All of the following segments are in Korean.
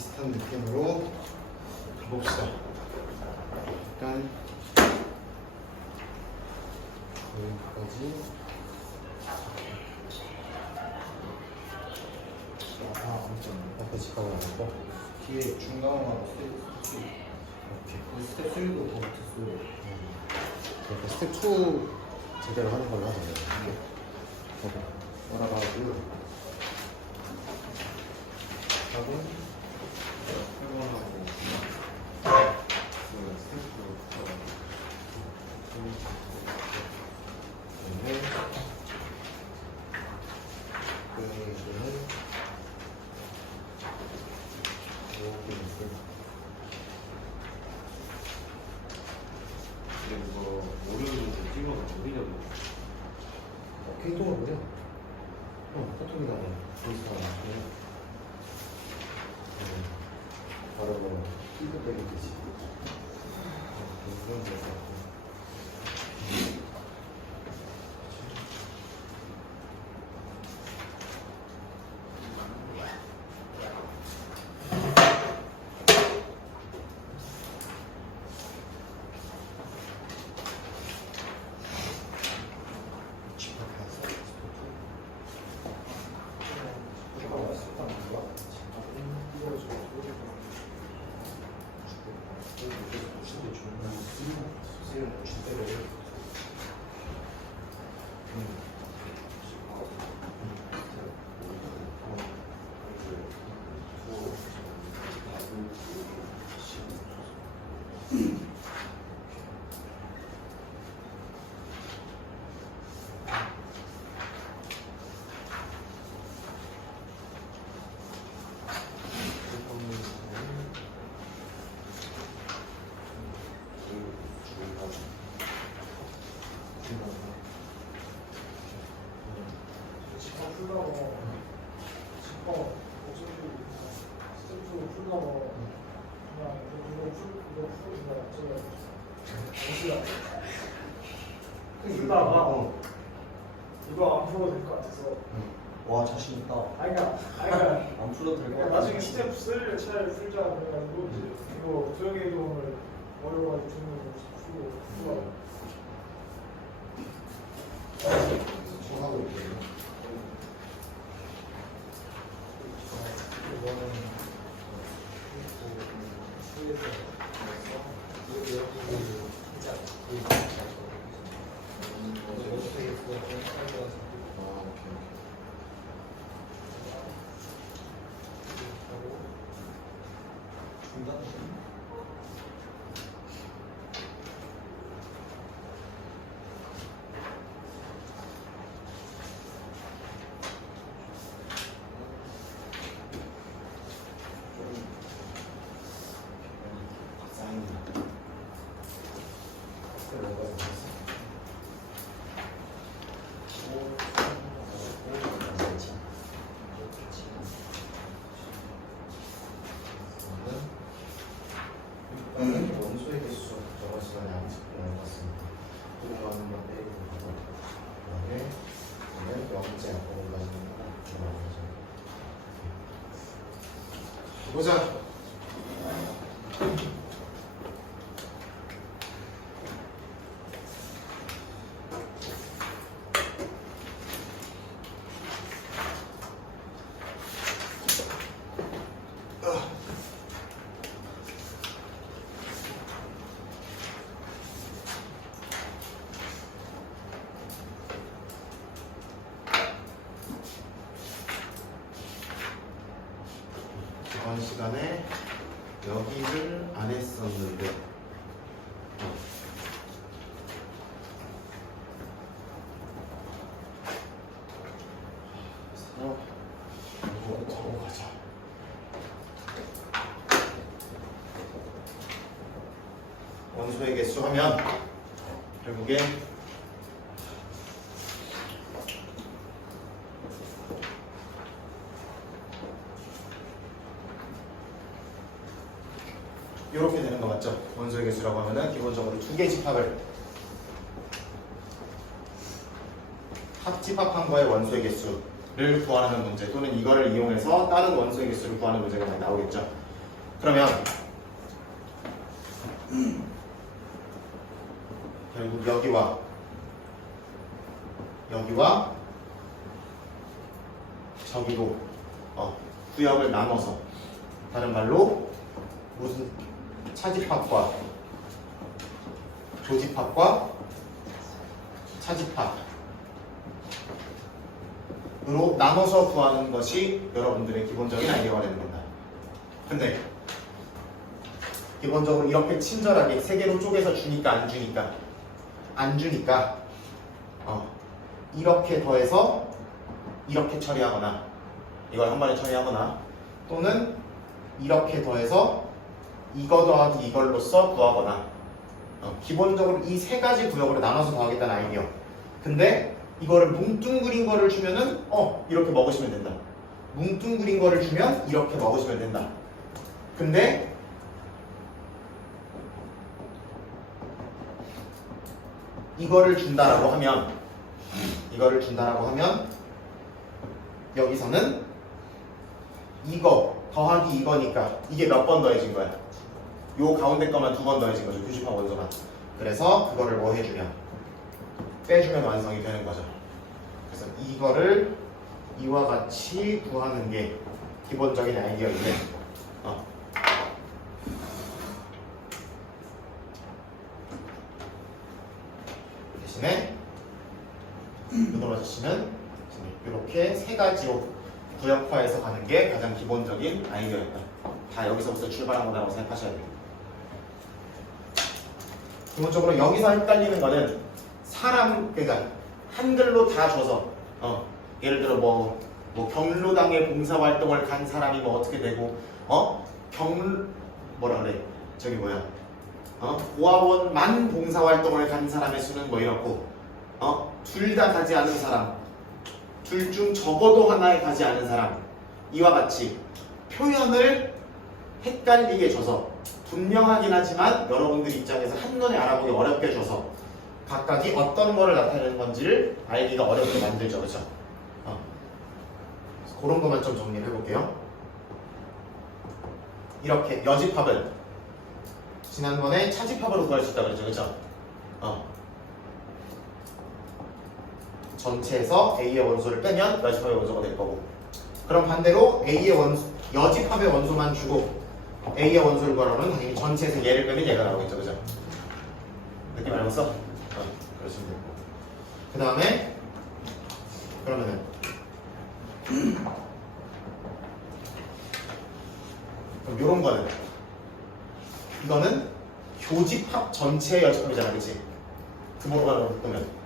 비슷한 느낌으로 가봅시다. 일단 여기까지. 앞에 직각을 하고 뒤에 중간하고 스텝 2 이렇게 스텝 3도 더 붙였어요. 이렇게 스텝 2 제대로 하는 걸로 하자. 이렇게 돌아가고 하고 8번하고 스텝 2 이거 오류도 찍어서 정리력이 케이통을 보려? 카톡이다. 보이스타가 바로 뭐 피드백이 되지. 그런 거 같고. 풀다가 이거 안 풀어도 될 것 같아서. 와 자신 있다. 아니야 안 풀어도 될 것 같아. 나중에 스텝 3를 차라리 풀자 그래가지고 이거 도형의 이동을 어려워가지고 주는 거 풀고 정하고 있거든요. 원소의 개수 저번 시간에 암습을 해봤습니다. 들어가는 건 빼고 가고 그다음에 영재 앞으로까지 보자. 이번 시간에 여기를 안 했었는데 이거 가자. 원소의 개수 하면 결국에 이렇게 되는 거 맞죠? 원소의 개수라고 하면은 기본적으로 두 개 집합을 합집합한 거의 원소의 개수를 구하는 문제 또는 이거를 이용해서 다른 원소의 개수를 구하는 문제가 많이 나오겠죠. 그러면 결국 여기와 저기도 구역을 나눠서 다른 말로 무슨 차집합과 조집합과 차집합으로 나눠서 구하는 것이 여러분들의 기본적인 아이디어가 되는 겁니다. 근데 기본적으로 이렇게 친절하게 세 개로 쪼개서 주니까 안 주니까 이렇게 더해서 이렇게 처리하거나 이걸 한 번에 처리하거나 또는 이렇게 더해서 이거 더하기 이걸로써 구하거나 기본적으로 이 세 가지 구역으로 나눠서 더하겠다는 아이디어. 근데 이거를 뭉뚱그린 거를 주면은 이렇게 먹으시면 된다. 뭉뚱그린 거를 주면 이렇게 먹으시면 된다. 근데 이거를 준다라고 하면 여기서는 이거 더하기 이거니까 이게 몇 번 더해진 거야? 요 가운데 거만 2번 더해진 거죠. 교집합 원소만. 그래서 그거를 뭐 해주면 빼주면 완성이 되는 거죠. 그래서 이거를 이와 같이 구하는 게 기본적인 아이디어인데 대신에 눈으로 맞으시면 이렇게 세 가지로 구역화해서 가는 게 가장 기본적인 아이디어였다. 다 여기서부터 출발한 거라고 생각하셔야 돼요. 기본적으로 여기서 헷갈리는 거는 그러니까 한글로 다 줘서 예를 들어 뭐 경로당에 봉사활동을 간 사람이 뭐 어떻게 되고 뭐라 그래 저기 뭐야 고아원만 봉사활동을 간 사람의 수는 뭐 이렇고 둘 다 가지 않은 사람 둘 중 적어도 하나에 가지 않은 사람 이와 같이 표현을 헷갈리게 줘서 분명하긴 하지만 여러분들 입장에서 한눈에 알아보기 어렵게 줘서 각각이 어떤 거를 나타내는 건지를 알기가 어렵게 만들죠. 그렇죠? 그런 것만 좀 정리를 해볼게요. 이렇게 여집합은 지난번에 차집합으로 구할 수 있다고 그랬죠. 그렇죠? 전체에서 A의 원소를 빼면 여집합의 원소가 될 거고 그럼 반대로 A의 여집합의 원소만 주고 A의 원소를 구하려면 당연히 전체에서 얘를 빼면 얘가 나오겠죠. 그죠? 느낌 알았어? 그러시면 되고 그 다음에 그러면은 그럼 요런 거는 이거는 교집합 전체의 여집합이잖아. 그치? 규모가 보면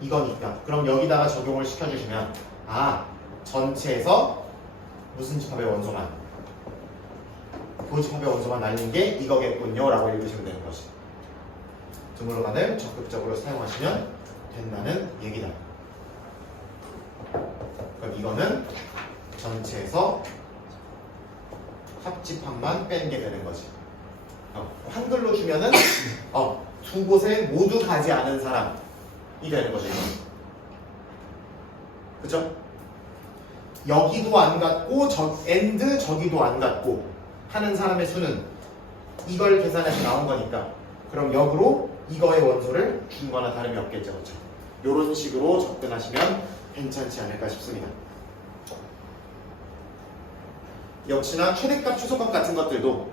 이거니까 그럼 여기다가 적용을 시켜주시면 전체에서 무슨 집합의 원소만 교집합의 원소만 나뉘는 게 이거겠군요 라고 읽으시면 되는 것이 드물어간을 적극적으로 사용하시면 된다는 얘기다. 그럼 이거는 전체에서 합집합만 빼는 게 되는 거지. 한글로 주면은 두 곳에 모두 가지 않은 사람이 되는 거죠. 그죠? 여기도 안 갔고 저기도 안 갔고 하는 사람의 수는 이걸 계산해서 나온 거니까 그럼 역으로 이거의 원소를 준 거나 다름이 없겠죠. 그렇죠? 이런 식으로 접근하시면 괜찮지 않을까 싶습니다. 역시나 최대값 최소값 같은 것들도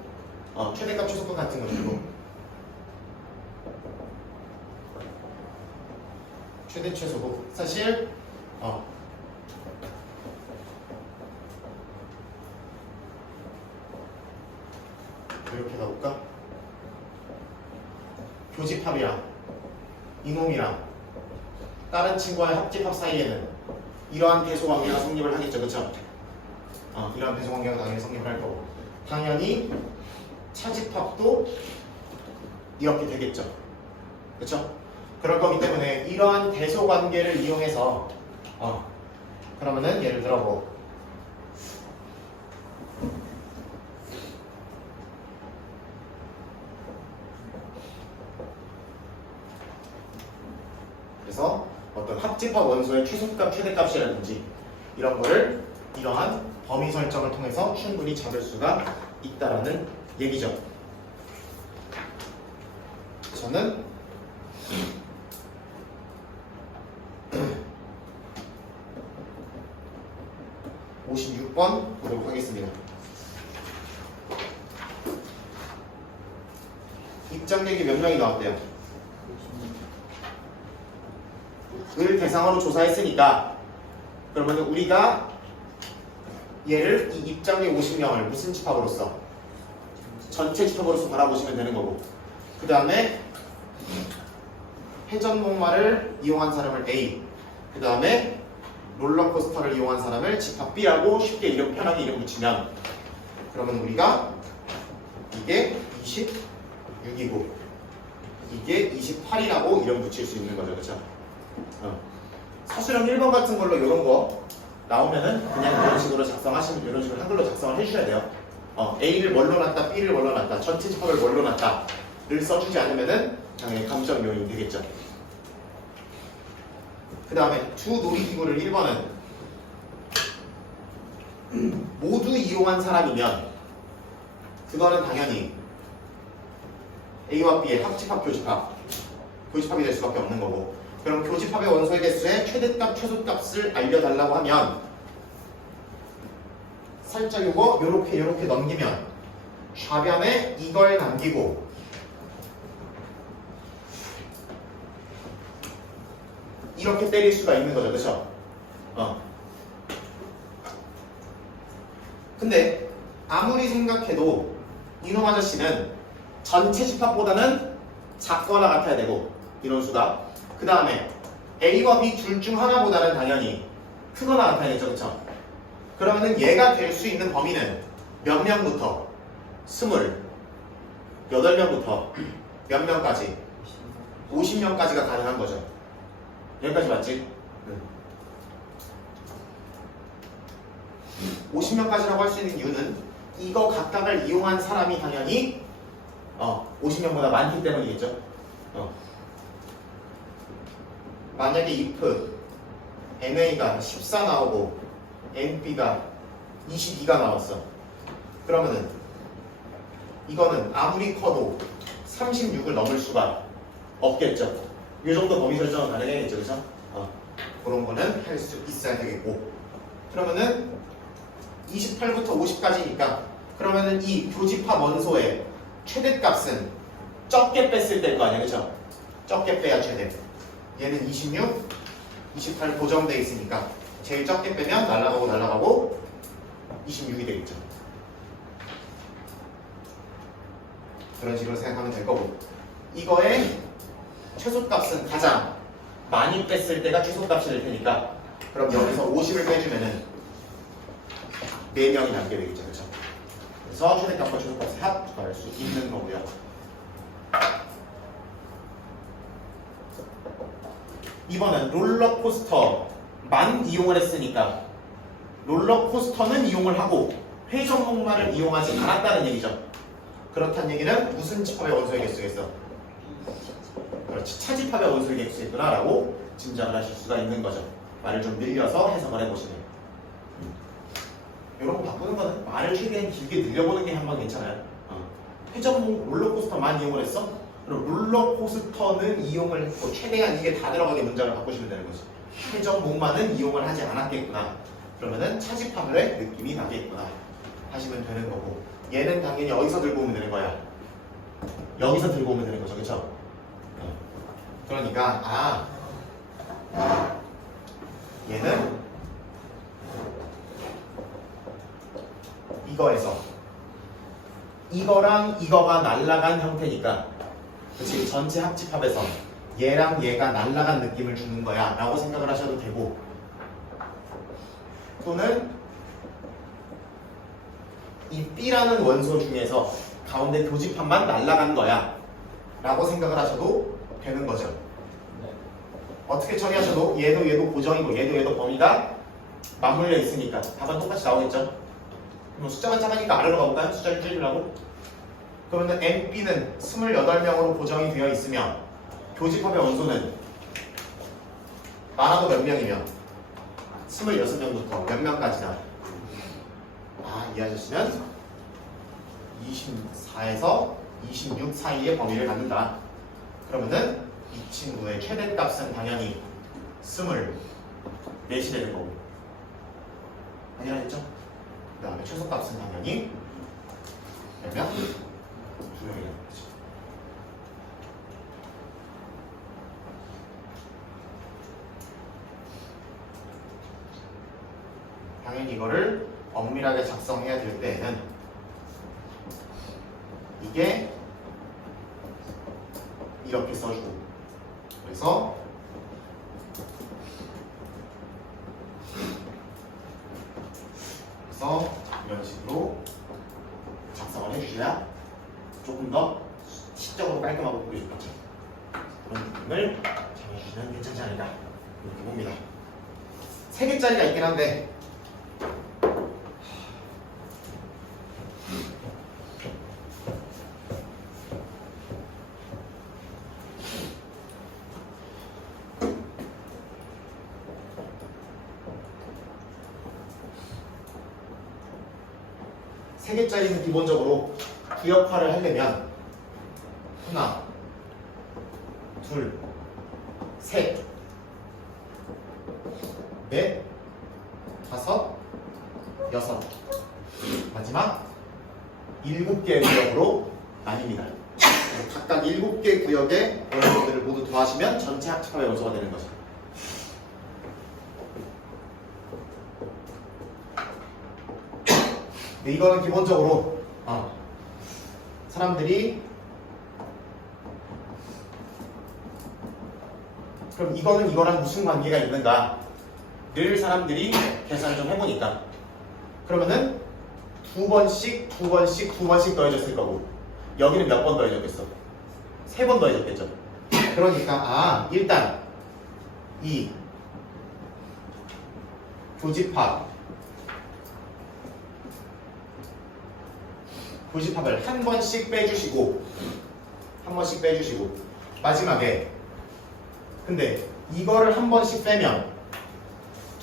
최대 최소도 사실 이렇게 가볼까? 교집합이랑 이놈이랑 다른 친구와의 합집합 사이에는 이러한 배소관계가 성립을 하겠죠. 그쵸? 이러한 배소관계가 당연히 성립을 할 거고 당연히 차집합도 이렇게 되겠죠. 그쵸? 그럴 거기 때문에 이러한 대소관계를 이용해서 그러면은 예를 들어 뭐 그래서 어떤 합집합 원소의 최소값, 최대값이라든지 이런 거를 이러한 범위 설정을 통해서 충분히 잡을 수가 있다라는 얘기죠. 저는 56번 보도록 하겠습니다. 입장객이 몇 명이 나왔대요? 을 대상으로 조사했으니까 그러면 우리가 얘를 이 입장객 50명을 무슨 집합으로서? 전체 집합으로서 바라보시면 되는 거고 그 다음에 회전목마를 이용한 사람을 A 그 다음에 롤러코스터를 이용한 사람을 집합 B라고 쉽게 이름 편하게 이름 붙이면 그러면 우리가 이게 26이고 이게 28이라고 이름 붙일 수 있는 거죠. 그렇죠? 서술형 1번 같은 걸로 이런 거 나오면은 그냥 이런 식으로 작성하시면 이런 식으로 한글로 작성을 해주셔야 돼요. A를 뭘로 놨다 B를 뭘로 놨다 전체 집합을 뭘로 놨다를 써주지 않으면은 당연히 감점 요인이 되겠죠. 그 다음에 두 놀이기구를 1번은 모두 이용한 사람이면 그거는 당연히 A와 B의 합집합, 교집합이 될 수밖에 없는 거고 그럼 교집합의 원소의 개수의 최대값, 최소값을 알려달라고 하면 살짝 요렇게 넘기면 좌변에 이걸 남기고 이렇게 때릴 수가 있는 거죠. 그렇죠? 근데 아무리 생각해도 이놈 아저씨는 전체 집합보다는 작거나 같아야 되고 인원수가 그 다음에 A와 B 둘 중 하나보다는 당연히 크거나 같아야겠죠. 그렇죠? 그러면은 얘가 될 수 있는 범위는 몇 명부터? 28명부터 몇 명까지? 50명까지가 가능한 거죠. 여기까지 맞지? 50명까지라고 할 수 있는 이유는 이거 각각을 이용한 사람이 당연히 50명보다 많기 때문이겠죠. 만약에 if NA가 14 나오고 NB가 22가 나왔어. 그러면은 이거는 아무리 커도 36을 넘을 수가 없겠죠. 이 정도 범위 설정은 가능하겠죠, 그죠? 그런 거는 할 수 있어야 되겠고. 그러면은 28부터 50까지니까 그러면은 이 교집합 원소의 최대값은 적게 뺐을 때일 거 아니야, 그죠? 적게 빼야 최대. 얘는 26, 28 고정돼 있으니까 제일 적게 빼면 날아가고 26이 되겠죠. 그런 식으로 생각하면 될 거고 이거의 최소값은 가장 많이 뺐을 때가 최소값이 될 테니까 그럼 여기서 50을 빼주면은 4명이 남게 되겠죠. 그렇죠? 그래서 최대값과 최소값을 합할 수 있는 거고요. 이번은 롤러코스터만 이용을 했으니까 롤러코스터는 이용을 하고 회전목마를 이용하지 않았다는 얘기죠. 그렇다는 얘기는 무슨 집합의 원소의 개수겠어? 그렇지, 차집합의 원소의 개수겠구나 라고 짐작을 하실 수가 있는 거죠. 말을 좀 늘려서 해석을 해보시면 이런 거 바꾸는 거는 말을 최대한 길게 늘려보는 게 한번 괜찮아요. 회전목 롤러코스터만 이용을 했어? 그럼 롤러코스터는 이용을 했고 최대한 이게 다 들어가게 문장을 바꾸시면 되는 거지. 회전목만은 이용을 하지 않았겠구나. 그러면은 차집합의 느낌이 나겠구나 하시면 되는 거고 얘는 당연히 여기서 들고 오면 되는 거야. 여기서 들고 오면 되는 거죠. 그쵸? 그러니까 얘는 이거에서 이거랑 이거가 날라간 형태니까 그치 전체 합집합에서 얘랑 얘가 날라간 느낌을 주는 거야 라고 생각을 하셔도 되고 또는 이 B라는 원소 중에서 가운데 교집합만 날라간 거야 라고 생각을 하셔도 되는 거죠. 어떻게 처리하셔도 얘도 고정이고 얘도 범위가 맞물려 있으니까 답은 똑같이 나오겠죠. 그럼 숫자가 작으니까 아래로 가볼까요? 숫자를 줄이려고? 그러면 NB는 28명으로 고정이 되어 있으면 교집합의 원소는 많아도 몇 명이면 26명부터 몇 명까지나 이 아저씨는 24에서 26 사이의 범위를 갖는다. 그러면은 이 친구의 최대값은 당연히 24이 되는 거고 당연하겠죠? 그 다음에 최소값은 당연히 그러면 2명이라는 거죠. 당연히 이거를 엄밀하게 작성해야 될 때에는 이게 이렇게 써주고 그래서 이런 식으로 작성을 해주셔야 조금 더 시적으로 깔끔하고 보기 좋겠죠. 그런 부분을 정해주시면 괜찮지 않을까 이렇게 봅니다. 3개짜리가 있긴 한데 세 개짜리는 기본적으로 구역화를 하려면 하나, 둘, 셋, 넷, 다섯, 여섯, 마지막 7개의 구역으로 나뉩니다. 각각 7개 구역의 원소들을 모두 더하시면 전체 합집합의 원소가 되는 거죠. 근데 이거는 기본적으로 사람들이 그럼 이거는 이거랑 무슨 관계가 있는가를 사람들이 계산을 좀 해보니까 그러면은 2번씩 더해졌을 거고 여기는 몇 번 더해졌겠어? 3번 더해졌겠죠. 그러니까 일단 이 교집합을 한 번씩 빼주시고 마지막에 근데 이거를 한 번씩 빼면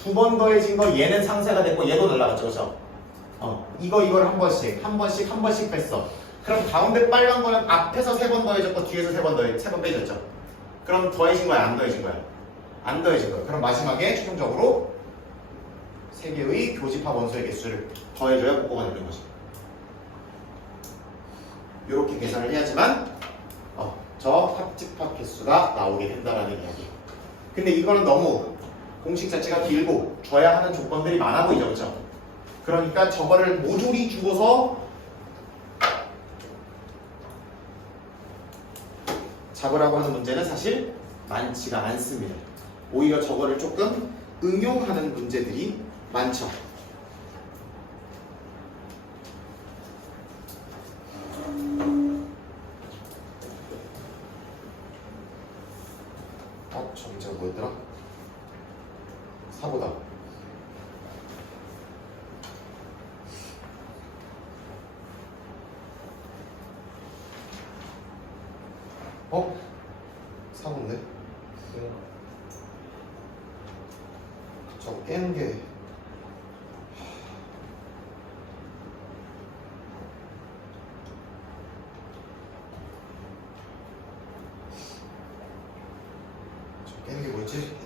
2번 더해진 거 얘는 상쇄가 됐고 얘도 날라갔죠. 그렇죠? 이거를 한 번씩 뺐어. 그럼 가운데 빨간 거는 앞에서 3번 더해졌고 뒤에서 3번 빼졌죠. 그럼 더해진 거야 안 더해진 거야? 안 더해진 거야. 그럼 마지막에 최종적으로 3개의 교집합 원소의 개수를 더해줘야 복고가 되는 거지. 이렇게 계산을 해야지만 저 합집합 개수가 나오게 된다라는 이야기. 근데 이거는 너무 공식 자체가 길고 줘야 하는 조건들이 많아 보이죠, 그렇죠? 그러니까 저거를 모조리 주고서 잡으라고 하는 문제는 사실 많지가 않습니다. 오히려 저거를 조금 응용하는 문제들이 많죠. 저 문제가 뭐였더라? 4보다 사고인데? 저거 깨는 게 깨는 게 뭐였지?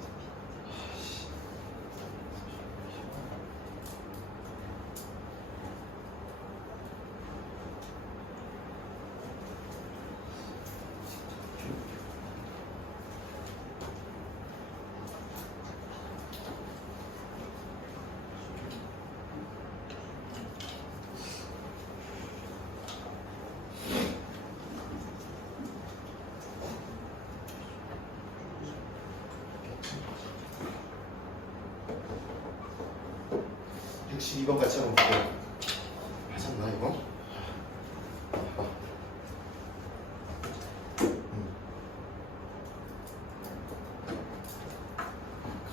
이번 같이 한번 볼게요. 맞았나 이거?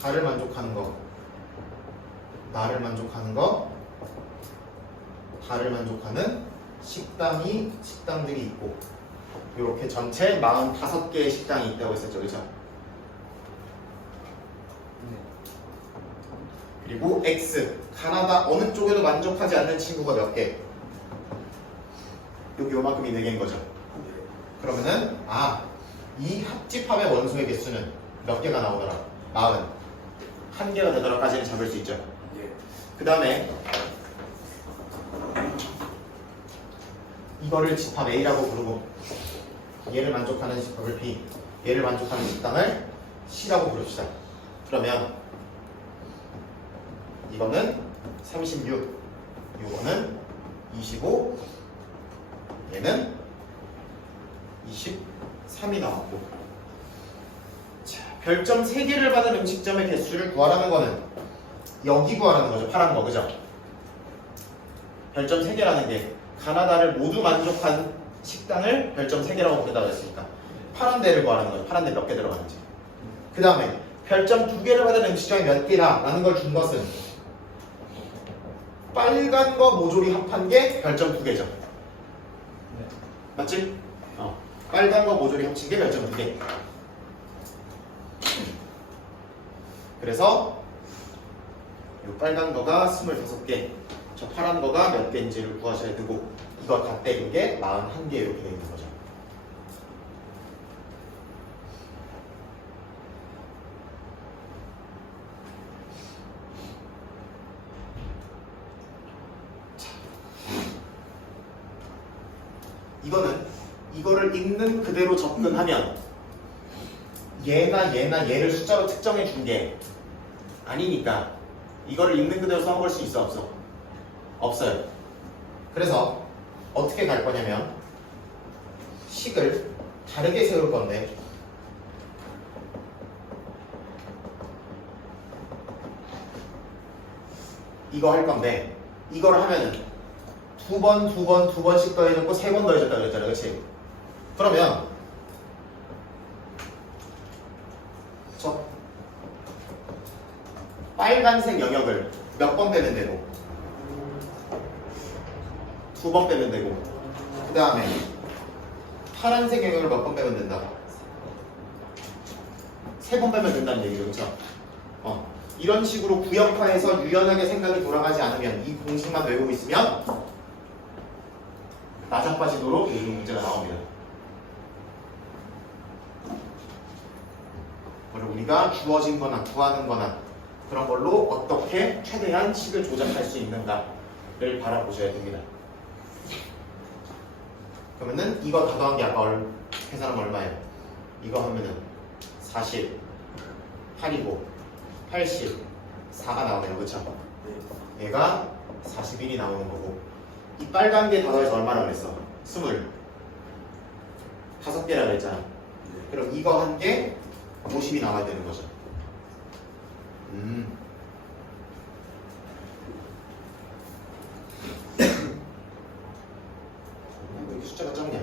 가를 만족하는 거, 나를 만족하는 거, 다를 만족하는 식당들이 있고 이렇게 전체 45개의 식당이 있다고 했었죠, 그렇죠? 그리고 X 가나다 어느 쪽에도 만족하지 않는 친구가 몇 개? 여기 요만큼이 4개인 거죠. 그러면은 이 합집합의 원소의 개수는 몇 개가 나오더라? 41개가 되더라까지는 잡을 수 있죠. 그 다음에 이거를 집합 A라고 부르고 얘를 만족하는 집합을 B, 얘를 만족하는 집단을 C라고 부릅시다. 그러면 이거는 36, 이거는 25, 얘는 23이 나왔고, 자, 별점 3개를 받은 음식점의 개수를 구하라는 거는 여기 구하라는 거죠. 파란 거, 그죠? 별점 3개라는 게 가나다를 모두 만족한 식당을 별점 3개라고 부른다고 했으니까 파란 데를 구하라는 거죠. 파란 데 몇 개 들어가는지. 그 다음에 별점 2개를 받은 음식점이 몇 개라 라는 걸 준 것은 빨간 거 모조리 합한 게 별점 2개죠. 맞지? 빨간 거 모조리 합친 게 별점 2개. 그래서 이 빨간 거가 25개, 저 파란 거가 몇 개인지를 구하셔야 되고, 이거 다 떼긴 게 41개 이렇게 되어 있는 거죠. 이거를 있는 그대로 접근하면 얘를 숫자로 특정해 준 게 아니니까 이거를 있는 그대로 써먹을 수 있어, 없어? 없어요. 그래서 어떻게 갈 거냐면 식을 다르게 세울 건데, 이거 할 건데, 이걸 하면은 두 번씩 더해졌고 3번 더해졌다 그랬잖아, 그렇지? 그러면 저 빨간색 영역을 몇 번 빼면 되고, 2번 빼면 되고, 그 다음에 파란색 영역을 몇 번 빼면 된다? 3번 빼면 된다는 얘기죠, 그렇죠? 이런 식으로 구역화해서 유연하게 생각이 돌아가지 않으면, 이 공식만 외우고 있으면 나자빠지도록 이 문제가 나옵니다. 그리고 우리가 주어진 거나 구하는 거나 그런 걸로 어떻게 최대한 식을 조작할 수 있는가를 바라보셔야 됩니다. 그러면은 이거 다 더한 게 아까 계산하면 얼마예요? 이거 하면은 40, 8이고 80, 4가 나오네요, 그쵸? 얘가 41이 나오는 거고, 이 빨간 게 다 더해서 얼마나 그랬어? 25개라 그랬잖아. 그럼 이거 한 개 50이 나와야 되는 거죠. 왜 이렇게 숫자가 적냐?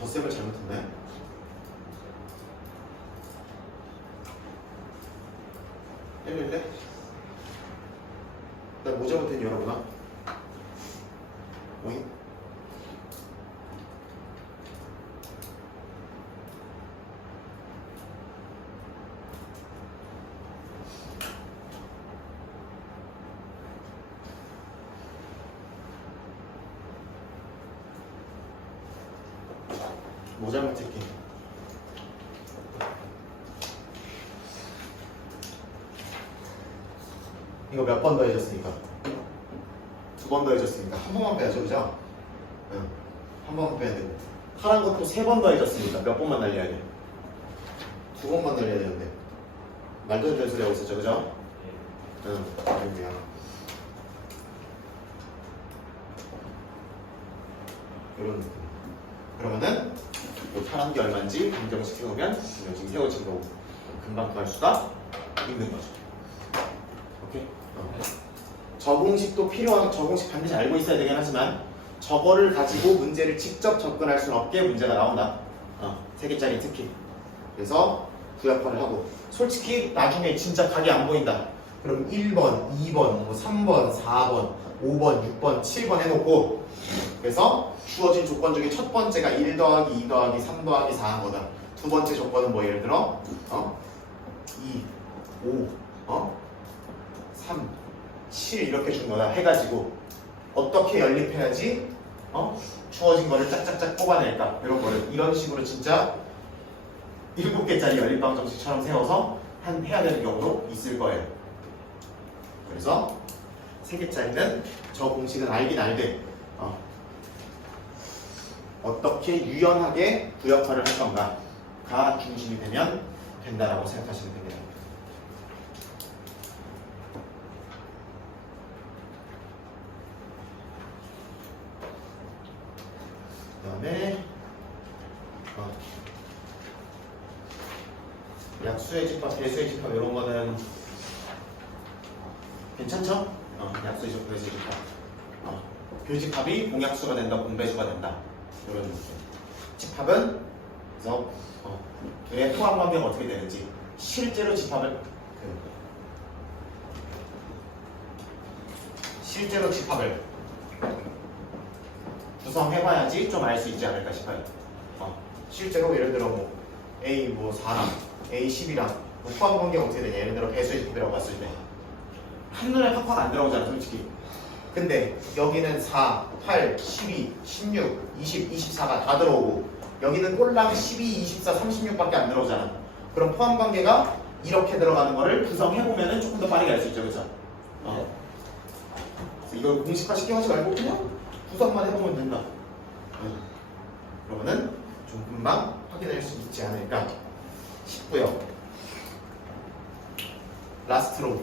덧셈을 잘못했네. 뺄래? 나 뭐 잘못했니, 여러분아? 오잉? 뭐 잘못했기? 이거 몇 번 더해졌으니까? 2번 더해졌으니까 한 번만 빼야죠, 그죠? 응. 한 번만 빼야 되고, 파란 것도 3번 더해졌으니까 몇 번만 날려야 돼? 2번만 날려야 되는데 말도 안 되는 소리 하고 있었죠, 그죠? 응. 아니야. 이런 느낌. 그러면은 이 파란 게 얼마인지 검정식 세우면 검정식 세워진 거고 금방 구할 수가 있는 거죠. 오케이? 저 공식도 필요한, 저 공식 반드시 알고 있어야 되긴 하지만 저거를 가지고 문제를 직접 접근할 수는 없게 문제가 나온다. 3개짜리 특히. 그래서 구역화를 하고, 솔직히 나중에 진짜 각이 안 보인다. 그럼 1번, 2번, 뭐 3번, 4번 5번, 6번, 7번 해놓고 그래서 주어진 조건 중에 첫 번째가 1 더하기 2 더하기 3 더하기 4한 거다. 두 번째 조건은 뭐 예를 들어 2, 5, 3, 7 이렇게 준 거다 해가지고 어떻게 연립해야지 주어진 거를 짝짝짝 뽑아낼까 이런 거를 이런 식으로 진짜 7개짜리 연립방 정식처럼 세워서 해야 되는 경우도 있을 거예요. 그래서 3개짜리는 저 공식은 알긴 알되 어떻게 유연하게 부역화를 할 건가가 중심이 되면 된다라고 생각하시면 됩니다. 그 다음에 약수의 집합, 배수의 집합 이런 거는 괜찮죠? 약수의 집합, 배수의 집합 교집합이 공약수가 된다, 공배수가 된다 이런 느낌. 집합은 그래서 둘의 포함 관계가 어떻게 되는지 실제로 집합을 구성해봐야지 좀 알 수 있지 않을까 싶어요. 실제로 예를 들어 A 4랑 A 10이랑 포함 관계가 어떻게 되냐. 예를 들어 배수의 집합이라고 봤을 때 한눈에 팍팍 안 들어오잖아 솔직히. 근데 여기는 4, 8, 12, 16, 20, 24가 다 들어오고 여기는 꼴랑 12, 24, 36밖에 안 들어오잖아. 그럼 포함 관계가 이렇게 들어가는 거를 구성해보면 조금 더 빠르게 알 수 있죠. 그렇죠? 이걸 공식화 시켜하지 말고 그냥 구성만 해보면 된다. 그러면은 좀 금방 확인할 수 있지 않을까 싶고요. 라스트로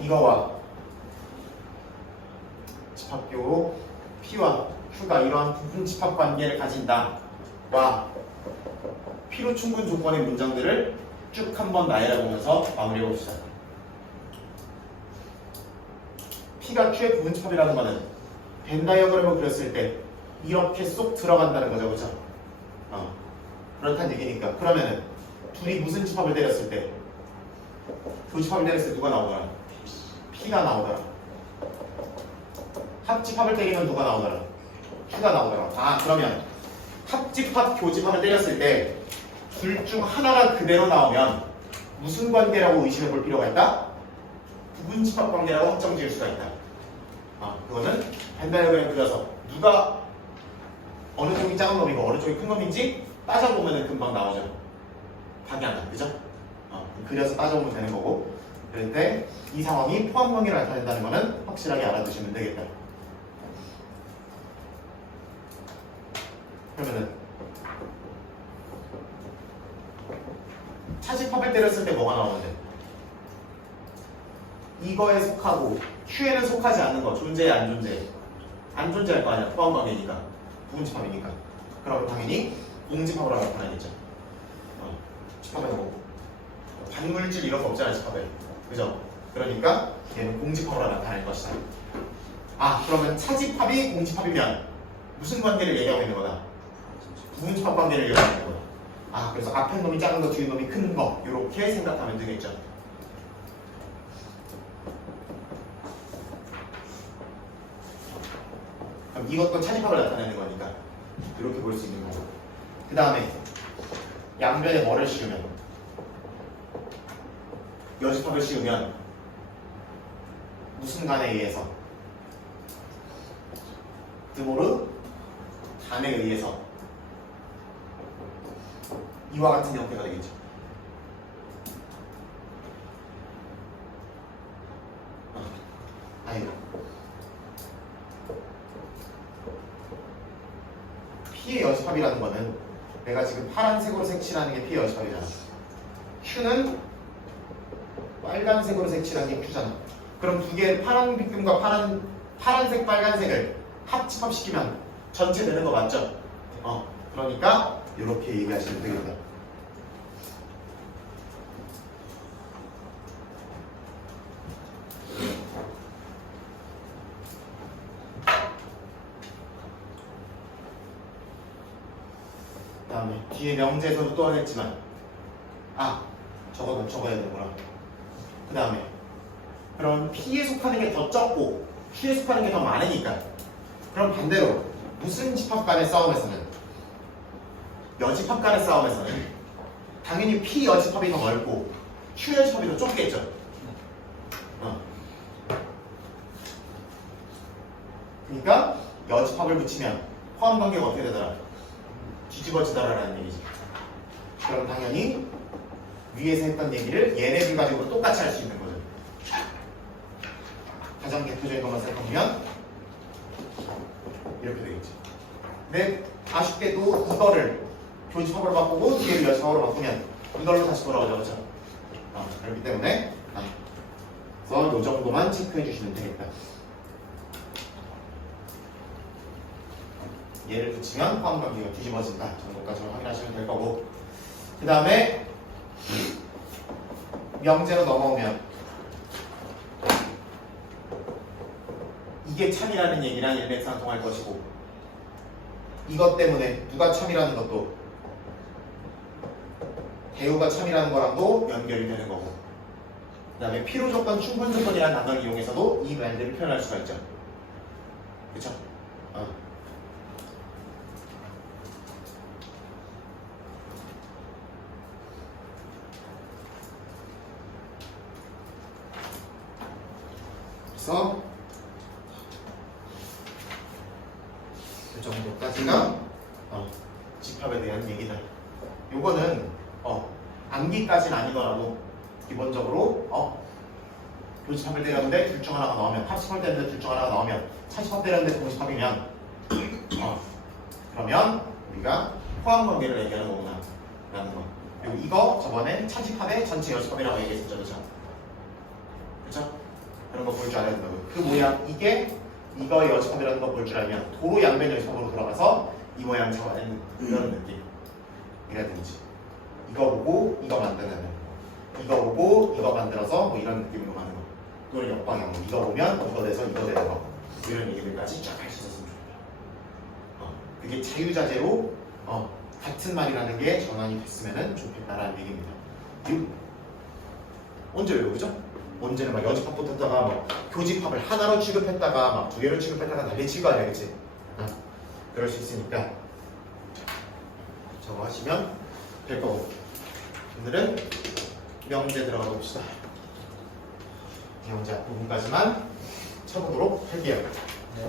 이거와 집합교 P와 Q가 이러한 부분 집합 관계를 가진다와 필요 충분 조건의 문장들을 쭉 한번 나열해보면서 마무리해 봅시다. P가 Q의 부분 집합이라는 거는 벤 다이어그램을 그렸을 때 이렇게 쏙 들어간다는 거죠, 그렇죠? 그렇다는 얘기니까 그러면은 둘이 무슨 집합을 때렸을 때 교집합을 때렸을 때 누가 나오더라? P가 나오더라. 합집합을 때리면 누가 나오더라? Q가 나오더라. 그러면 합집합, 교집합을 때렸을 때 둘 중 하나가 그대로 나오면 무슨 관계라고 의심해 볼 필요가 있다? 부분 집합 관계라고 확정 지을 수가 있다. 그거는 벤 다이어그램 그려서 누가 어느 쪽이 작은 놈이고 어느 쪽이 큰 놈인지 따져보면 금방 나오죠. 각이 안 나, 그죠? 그려서 따져보면 되는 거고 그럴 때 이 상황이 포함 관계를 나타낸다는 거는 확실하게 알아두시면 되겠다. 그러면은 차집합을 때렸을 때 뭐가 나오는데? 이거에 속하고 Q에는 속하지 않는 거 존재해 안 존재해? 안 존재할 거 아니야. 포함 관계니까 부분집합이니까. 그럼 당연히 공집합으로 나타나겠죠. 집합에 뭐 반물질 이런 거 없잖아 집합에. 그죠? 그러니까 얘는 공집합으로 나타날 것이다. 그러면 차집합이 공집합이면 무슨 관계를 얘기하고 있는 거다? 부분집합 관계를 얘기하고 있는 거다. 그래서 앞에 놈이 작은 거, 뒤에 놈이 큰 거 이렇게 생각하면 되겠죠. 그럼 이것도 차집합을 나타내는 거니까 이렇게 볼 수 있는 거고. 그 다음에 양변에 뭐를 씌우면 여집합을 씌우면 무슨 간에 의해서 드모르 간에 의해서 이와 같은 형태가 되겠죠. P의 여집합이라는 거는 내가 지금 파란색으로 색칠하는 게 P의 여집합이잖아. Q는 빨간색으로 색칠하는 게 Q잖아. 그럼 두 개의 파란 빛금과 파란색, 빨간색을 합집합시키면 전체 되는 거 맞죠? 그러니까 이렇게 얘기하시면 되겠다. 다음에 뒤에 명제에서도 또 하겠지만 저거는 적어야 되는구나. 그 다음에 그럼 P에 속하는 게 더 적고 Q에 속하는 게 더 많으니까 그럼 반대로 무슨 집합 간의 싸움에서는 여집합 간의 싸움에서는 당연히 P 여집합이 더 넓고 Q 여집합이 더 좁겠죠. 그러니까 여집합을 붙이면 포함 관계가 어떻게 되더라? 뒤집어지더라라는 얘기지. 그럼 당연히 위에서 했던 얘기를 얘네들 가지고 똑같이 할 수 있는 거죠. 가장 대표적인 것만 생각하면 이렇게 되겠지. 근데 아쉽게도 이거를 교집합으로 바꾸고 뒤에를 여집합으로 바꾸면 이걸로 다시 돌아오죠. 그렇죠? 그렇기 때문에 그래서 이 정도만 체크해 주시면 되겠다. 얘를 붙이면 포함 관계가 뒤집어진다 정도까지 확인하시면 될 거고, 그 다음에 명제로 넘어오면 이게 참이라는 얘기랑 일맥상통할 것이고, 이것 때문에 누가 참이라는 것도 대우가 참이라는 거랑도 연결이 되는 거고, 그 다음에 필요조건 충분조건이라는 단어를 이용해서도 이 말들을 표현할 수가 있죠. 그쵸? 그래서 그 정도까지가 집합에 대한 얘기다. 요거는 암기까지는 아니더라도 기본적으로 교집합을 때렸는데 둘 중 하나가 나오면, 합집합을 때렸는데 둘 중 하나가 나오면, 차집합 때렸는데 공집합이면 그러면 우리가 포함 관계를 얘기하는 거구나 라는 거. 그리고 이거 저번에 차집합의 전체 여집합이라고 얘기했었죠. 그렇죠? 그렇죠? 그런 거 볼 줄 알아야 된다고. 그 모양, 이거 여집합이라는 거 볼 줄 알면 도로 양변 여집합으로 돌아가서 이 모양 잡아내는 이런 느낌. 이라든지 이거 보고 이거 만드는, 이거 보고 이거 만들어서 뭐 이런 느낌으로 가는 거. 또는 역방향으로 이거 보면 이거 돼서 이거 되는 거. 이런 얘기들까지 쫙 할 수 있었으면 좋겠다. 그게 자유자재로 같은 말이라는 게 전환이 됐으면 좋겠다라는 얘기입니다. 언제 외우죠? 언제는 막 여집합 붙었다가 막 교집합을 하나로 취급했다가 막 두 개로 취급했다가 난리칠 거 아니야, 그치? 그럴 수 있으니까 저거 하시면 될 거고, 오늘은 명제 들어가 봅시다. 명제 앞부분까지만 쳐보도록 할게요. 네.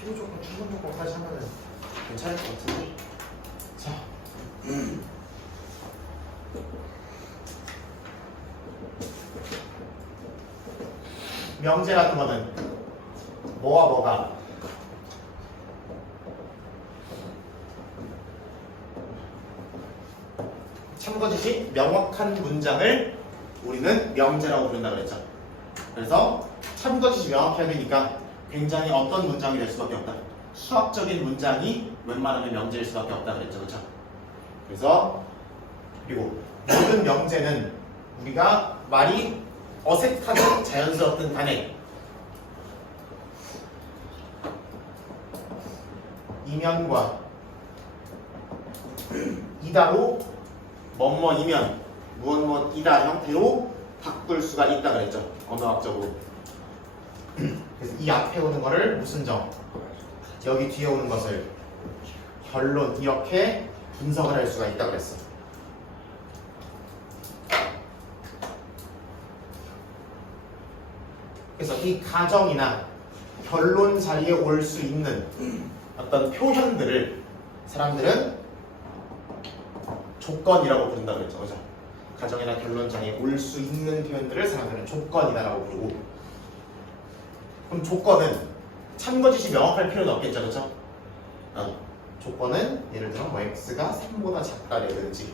필요조건 충분조건까지 하면은 괜찮을 것 같은데. 자, 명제라는 거는 뭐와 뭐가 참고지시 명확한 문장을 우리는 명제라고 부른다 그랬죠. 그래서 참고지시 명확해야 되니까 굉장히 어떤 문장이 될 수밖에 없다. 수학적인 문장이 웬만하면 명제일 수밖에 없다 그랬죠. 그렇죠? 그래서 그리고 모든 명제는 우리가 말이 어색하든 자연스럽든 간에 이면과 이다로 뭐뭐이면 무엇무엇이다 형태로 바꿀 수가 있다 그랬죠. 언어학적으로. 그래서 이 앞에 오는 거를 무슨 정, 여기 뒤에 오는 것을 결론, 이렇게 분석을 할 수가 있다 그랬어. 그래서 이 가정이나 결론 자리에 올 수 있는 어떤 표현들을 사람들은 조건이라고 부른다 그랬죠. 그죠? 가정이나 결론 자리에 올 수 있는 표현들을 사람들은 조건이다라고 부르고, 그럼 조건은 참고지시 명확할 필요는 없겠죠. 그렇죠? 조건은 예를 들어 뭐 x가 3보다 작다라든지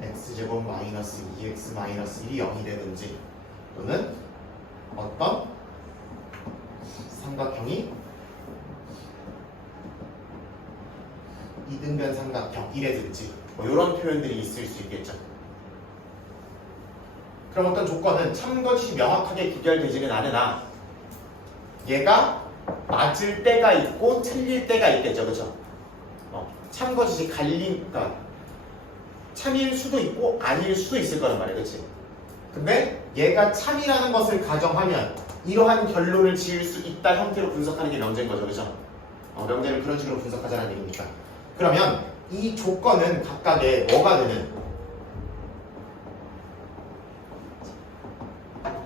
x제곱 마이너스 2x 마이너스 1이 0이 되든지, 또는 어떤 삼각형이 이등변 삼각형이라든지 뭐 이런 표현들이 있을 수 있겠죠. 그럼 어떤 조건은 참거짓이 명확하게 구별되지는 않으나 얘가 맞을 때가 있고 틀릴 때가 있겠죠, 그렇죠? 참거짓이 갈리니까 참일 수도 있고 아닐 수도 있을 거란 말이에요, 그렇지? 근데 얘가 참이라는 것을 가정하면 이러한 결론을 지을 수 있다 형태로 분석하는 게 명제인 거죠, 그렇죠? 명제를 그런 식으로 분석하자는 얘기니까. 그러면 이 조건은 각각의 뭐가 되는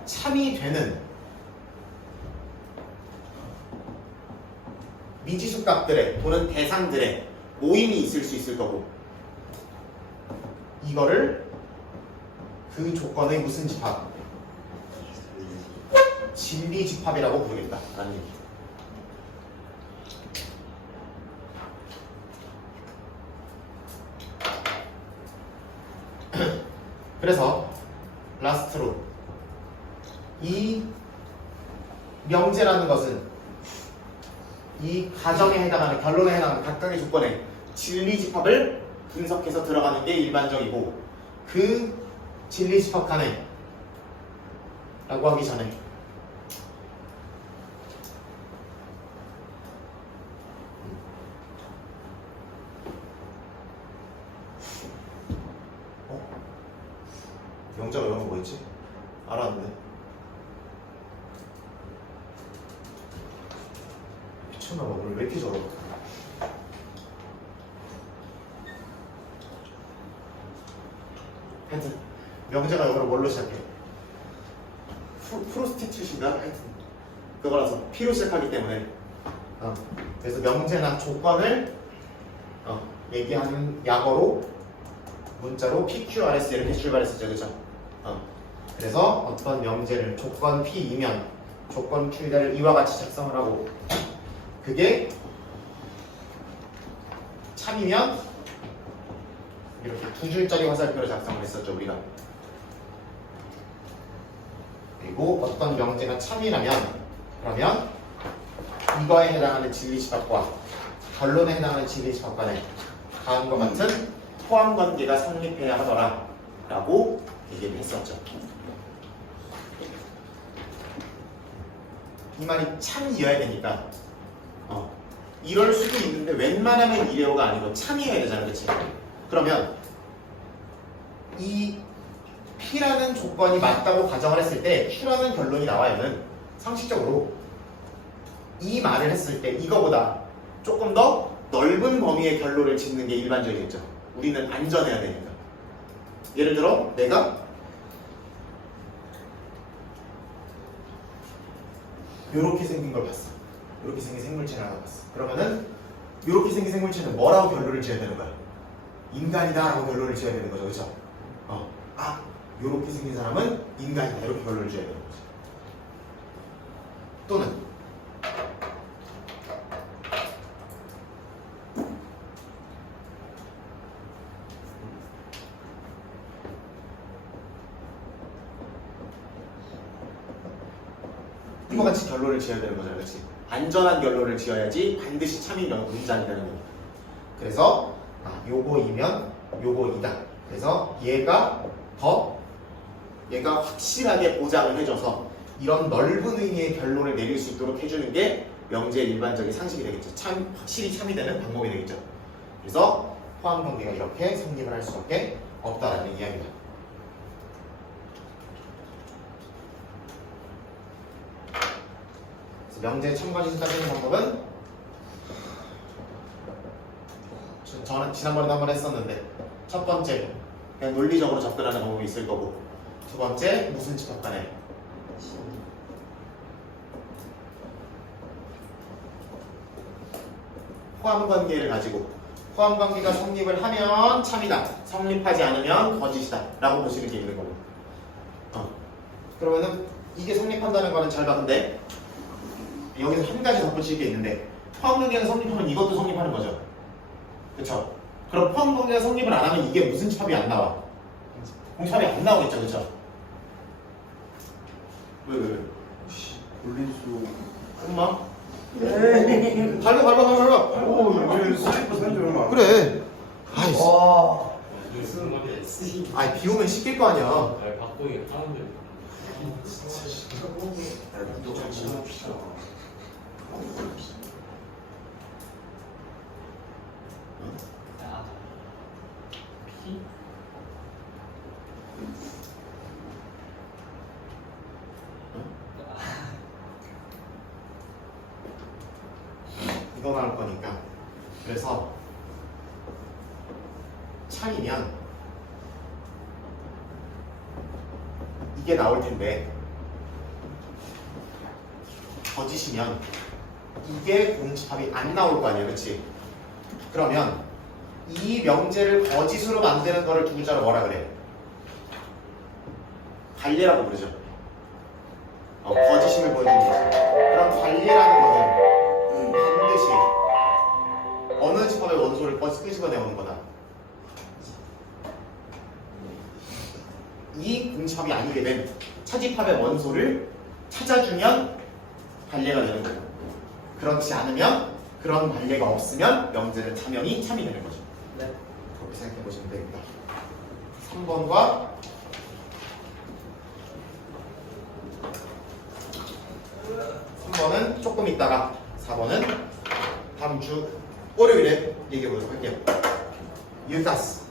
참이 되는 미지수 값들의 또는 대상들의 모임이 있을 수 있을 거고 이거를 그 조건의 무슨 집합? 진리 집합이라고 부르겠다 라는 얘기. 그래서 라스트로 이 명제라는 것은 이 가정에 해당하는 결론에 해당하는 각각의 조건의 진리 집합을 분석해서 들어가는 게 일반적이고 그 진리 집합 간에 라고 하기 전에 명자가 이런 거 뭐였지? 알았는데 미쳤나봐. 오늘 왜 이렇게 저러? 하여튼 명제가 영어로 뭘로 시작해? 프로스티튜신가? 하여튼 그거라서 P로 시작하기 때문에 그래서 명제나 조건을 얘기하는 약어로 문자로 PQRS 이렇게 출발했었죠, 그죠? 그래서 어떤 명제를 조건 P이면 조건 Q를 이와 같이 작성을 하고 그게 참이면 이렇게 두 줄짜리 화살표를 작성을 했었죠, 우리가. 그리고 어떤 명제가 참이라면 그러면 이거에 해당하는 진리집합과 결론에 해당하는 진리집합 간에 다음과 같은 포함관계가 성립해야 하더라 라고 얘기를 했었죠. 이 말이 참이어야 되니까 이럴 수도 있는데 웬만하면 이래요가 아니고 참이어야 되잖아, 그치? 그러면 이 P라는 조건이 맞다고 가정을 했을 때 Q라는 결론이 나와야는 상식적으로 이 말을 했을 때 이거보다 조금 더 넓은 범위의 결론을 짓는 게 일반적이겠죠. 우리는 안전해야 되니까. 예를 들어 내가 이렇게 생긴 걸 봤어. 이렇게 생긴 생물체를 하나 봤어. 그러면은 이렇게 생긴 생물체는 뭐라고 결론을 지어야 되는 거야? 인간이다 라고 결론을 지어야 되는 거죠, 그렇죠? 이렇게 생긴 사람은 인간이다 이렇게 결론을 지어야 되는 거죠. 또는 이와 같이 결론을 지어야 되는 거잖아요, 그렇지? 안전한 결론을 지어야지 반드시 참인 문장이 되는 겁니다. 그래서 요거이면 요거이다. 그래서 얘가 확실하게 보장을 해줘서 이런 넓은 의미의 결론을 내릴 수 있도록 해주는 게 명제의 일반적인 상식이 되겠죠. 확실히 참이 되는 방법이 되겠죠. 그래서 포함관계가 이렇게 성립을 할 수밖에 없다라는 이야기입니다. 명제 참관인수 따지는 방법은 저는 지난번에도 한번 했었는데 첫 번째 그냥 논리적으로 접근하는 방법이 있을 거고 두 번째 무슨 집합 간에 포함관계를 가지고 포함관계가 성립을 하면 참이다, 성립하지 않으면 거짓이다 라고 보시는 게 있는 거고 그러면은 이게 성립한다는 거는 잘 봐. 근데 여기서 한 가지 덧붙일 게 있는데 포함관계가 성립하면 이것도 성립하는 거죠. 그쵸? 그럼 포함관계가 성립을 안 하면 이게 무슨 집합이 안 나와? 공집합이 안 나오겠죠, 그쵸? 왜? 분리수 엄마? 밟아. 오, 이게 슬리퍼 산지 얼마 안 그래. 아이씨. 무슨 말이야? 아니 비 오면 씻길 거 아니야. 아니 박동이 하는데 또잘 지납시다. 피? 이거 나올 거니까. 그래서 참이면 이게 나올 텐데 거짓이면 이게 공집합이 안 나올 거 아니야, 그렇지? 그러면 이 명제를 거짓으로 만드는 거를 두 글자로 뭐라 그래? 관례라고 부르죠. 거짓임을 보여주는 거지. 그럼 관례라는 거는 반드시 어느 집합의 원소를 끄집어내오는 거다. 이 공집합이 아니게 된 차집합의 원소를 찾아주면 관례가 되는 거고, 그렇지 않으면 그런 관례가 없으면 명제는 참연이 참이 되는 거죠. 네. 그렇게 생각해 보시면 됩니다. 3번과 3번은 조금 있다가 4번은 다음 주 월요일에 얘기해 보도록 할게요. 유다스